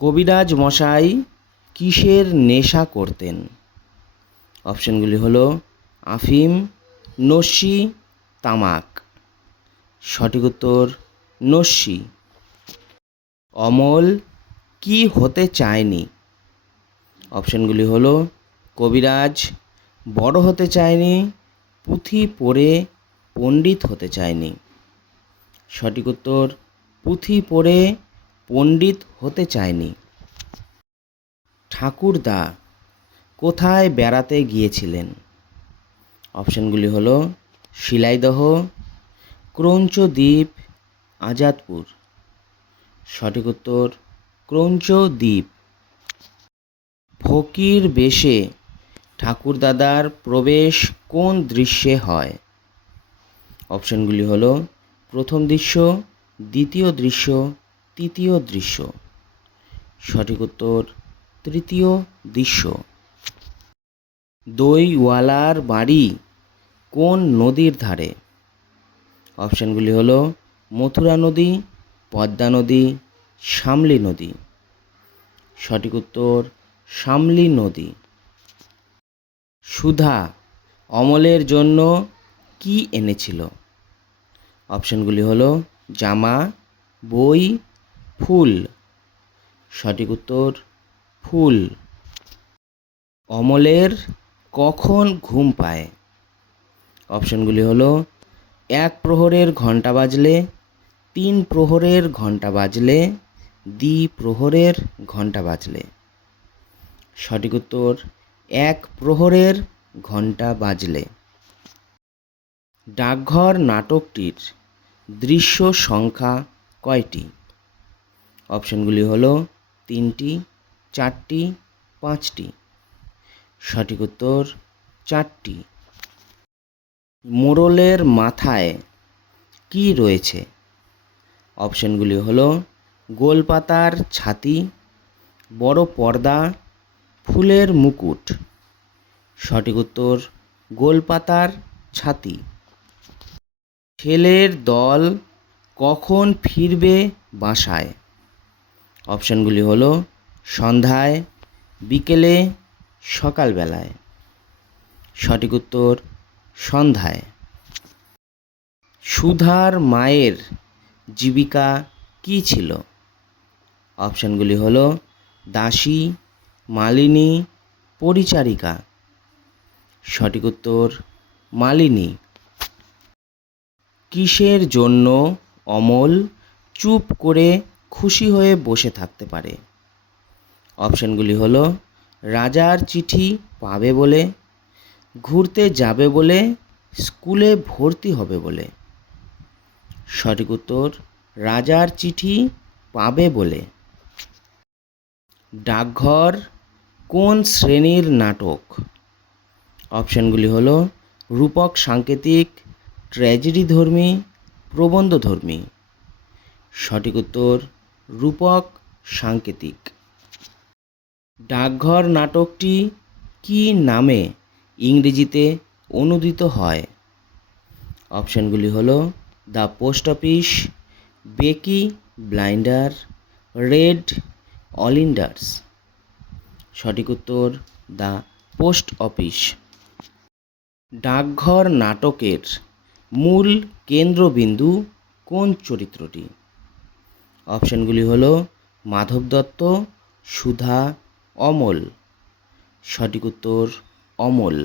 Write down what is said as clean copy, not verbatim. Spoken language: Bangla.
কবিরাজ মশাই কিসের নেশা করতেন? অপশনগুলি হলো আফিম, নস্যি, তামাক। সঠিক উত্তর নস্যি। অমল কি হতে চায়নি? অপশনগুলি হলো কবিরাজ, বড় হতে চায়নি, পুঁথি পড়ে পণ্ডিত হতে চায়নি। সঠিক উত্তর পুঁথি পড়ে পণ্ডিত হতে চায়নি। ঠাকুরদা কোথায় বেড়াতে গিয়েছিলেন? অপশনগুলি হলো শিলাইদহ, ক্রৌঞ্চ দ্বীপ, আজাদপুর। সঠিক উত্তর ক্রৌঞ্চ দ্বীপ। ফকির বেশে ঠাকুরদাদার প্রবেশ কোন দৃশ্যে হয়? অপশনগুলি হলো প্রথম দৃশ্য, দ্বিতীয় দৃশ্য, তৃতীয় দৃশ্য। সঠিক উত্তর তৃতীয় দৃশ্য। দইওয়ালার বাড়ি কোন নদীর ধারে? অপশনগুলি হলো মথুরা নদী, পদ্মা নদী, শামলী নদী। সঠিক উত্তর শামলী নদী। সুধা অমলের জন্য কি এনেছিল? অপশনগুলি হলো জামা, বই, ফুল। সঠিক উত্তর ফুল। অমলের কখন ঘুম পায়? অপশনগুলি হলো 1 প্রহরের ঘণ্টা বাজলে, 3 প্রহরের ঘণ্টা বাজলে, দ্বিপ্রহরের ঘণ্টা বাজলে। সঠিক উত্তর 1 প্রহরের ঘণ্টা বাজলে। ডাকঘর নাটকটির দৃশ্য সংখ্যা কয়টি? অপশনগুলি হলো 3টি, 4টি, 5টি। সঠিক উত্তর 4টি। মোড়লের মাথায় কি রয়েছে? অপশনগুলি হলো গোলপাতার ছাতি, বড় পর্দা, ফুলের মুকুট। সঠিক উত্তর গোলপাতার ছাতি। ছেলের দল কখন ফিরবে বাসায়? অপশনগুলি হলো সন্ধ্যায়, বিকেলে, সকালবেলায়। সঠিক উত্তর সন্ধ্যায়। সুধার মায়ের জীবিকা কী ছিল? অপশনগুলি হলো দাসী, মালিনী, পরিচারিকা। সঠিক উত্তর মালিনী। কিসের জন্য অমল চুপ করে খুশি হয়ে বসে থাকতে পারে? অপশনগুলি হলো রাজার চিঠি পাবে বলে, ঘুরতে যাবে বলে, স্কুলে ভর্তি হবে বলে। সঠিক উত্তর রাজার চিঠি পাবে বলে। ডাকঘর কোন শ্রেণীর নাটক? অপশনগুলি হলো রূপক সাংকেতিক, ট্র্যাজেডিধর্মী, প্রবন্ধধর্মী। সঠিক উত্তর রূপক সাংকেতিক। ডাকঘর নাটকটি কী নামে ইংরেজিতে অনূদিত হয়? অপশনগুলি হলো the post office, Peaky Blinder, red oleanders. সঠিক উত্তর দ্য পোস্ট অফিস। ডাকঘর নাটকের মূল কেন্দ্রবিন্দু কোন চরিত্রটি? অপশনগুলি হলো মাধব দত্ত, সুধা, অমল। সঠিক উত্তর অমল।